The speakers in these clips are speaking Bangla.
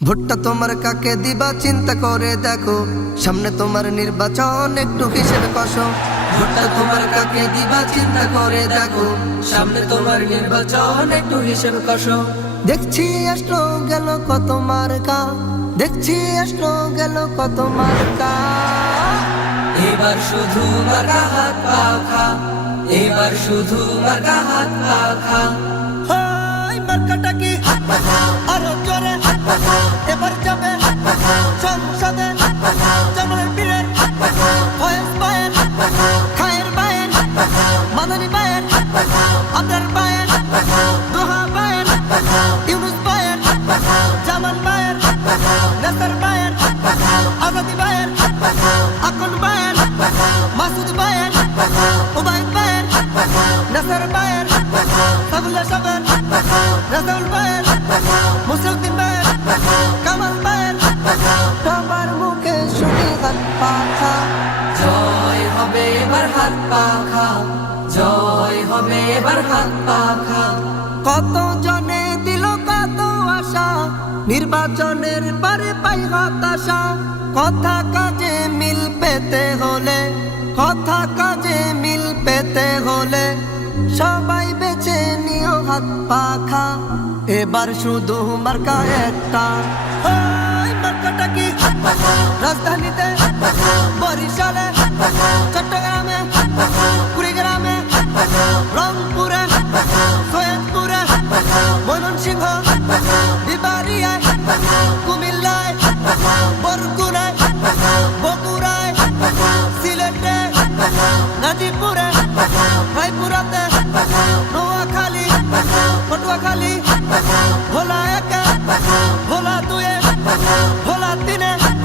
ভোটটা তোমার কাকে দিবা চিন্তা করে দেখো। সামনে তোমার নির্বাচন, একটু হিসেবে কষো। ভোটটা তোমার কাকে দিবা চিন্তা করে দেখো। সামনে তোমার নির্বাচন, একটু হিসেবে কষো। দেখছি আসলো গেল কত মার্কা। দেখছি আসলো গেল কত মার্কা। এবার শুধু মার্কা হাত পাখা এবার শুধু মার্কা হাত পাখা এবার যাবে সংসদে জনগণের বীরের ফয়েজ বায়ের খায়ের বায়ের মাদানি বায়ের আবরার বায়ের দোহা বায়ের ইউনুস বায়ের জামান বায়ের নাসার বায়ের আজাদি বায়ের আকন বায়ের মাসুদ বায়ের উবাইদ বায়ের নাসার বায়ের সাবুল্লাহ সাবের রাজাউল বায়ের কামাল বায়ের সবার মুখে শুনি হাত পাখা। জয় হবে এবার হাত পাখা। জয় হবে এবার হাত পাখা। কত জনে দিল কত আশা? নির্বাচনের পরে পাই হতাশা। কথা কাজে মিল পেতে হলে কথা কাজে মিল পেতে হলে সবাই বেছে নিও হাত পাখা। এবার শুধু মার্কা একটা। রাজধানীতে বরিশালে, চট্টগ্রামে, কুড়িগ্রামে, রংপুরে, সৈয়দপুরে, ময়মনসিংহ বিবারিয়ায় কুমিল্লায়, বরগুনায়, বগুড়ায়, সিলেটে রায়পুরাতে, নোয়াখালী, পটুয়াখালী ভোলা একে ভোলা দুয়ে ভোলা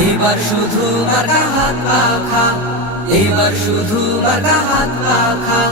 এবার শুধু মার্কা হাত পাখা এবার শুধু মার্কা হাত পাখা।